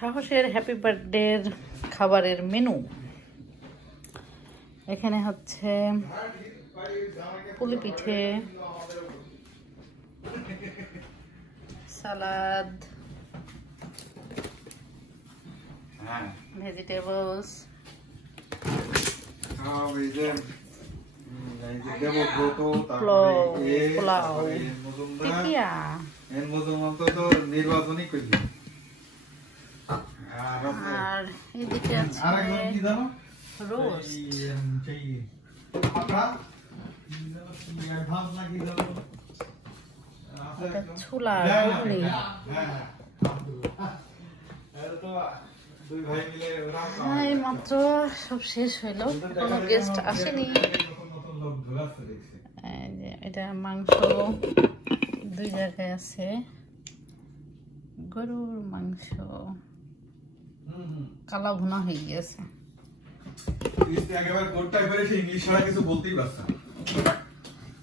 সাহসের হ্যাপি বার্থডের খাবারের মেনু। এখানে হচ্ছে পুলি পিঠে, সালাদ, ভেজিটেবলস, পোলাও, টিকিয়া, নির্বাচনই করলি। আর এদিকে আছে রোস্ট, এটা ছোলা ঘুগনি। এই মাত্র সব শেষ হইলো, কোনো গেস্ট আসেনি। এটা মাংস 2 জায়গায় আছে, গরুর মাংস কালা ভুনা হয়ে গিয়েছে। ইংলিশ ছাড়া কিছু বলতেই পারছে না,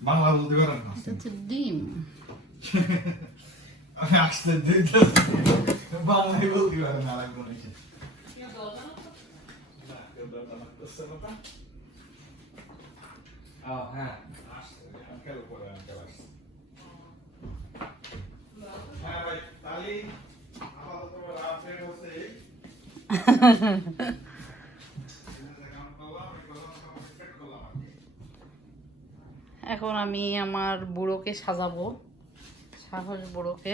বাংলা বলতে পারেন না। ডিম আসলে বাংলায় বলতে পারে না। আরেকজন এসে হ্যাঁ আঙ্কেল উপরে আঙ্কেল আসছে। হ্যাঁ ভাই তাহলে আপাতত রাতে হচ্ছে এখন আমি আমার বুড়োকে সাজাবো, সাহস বুড়োকে।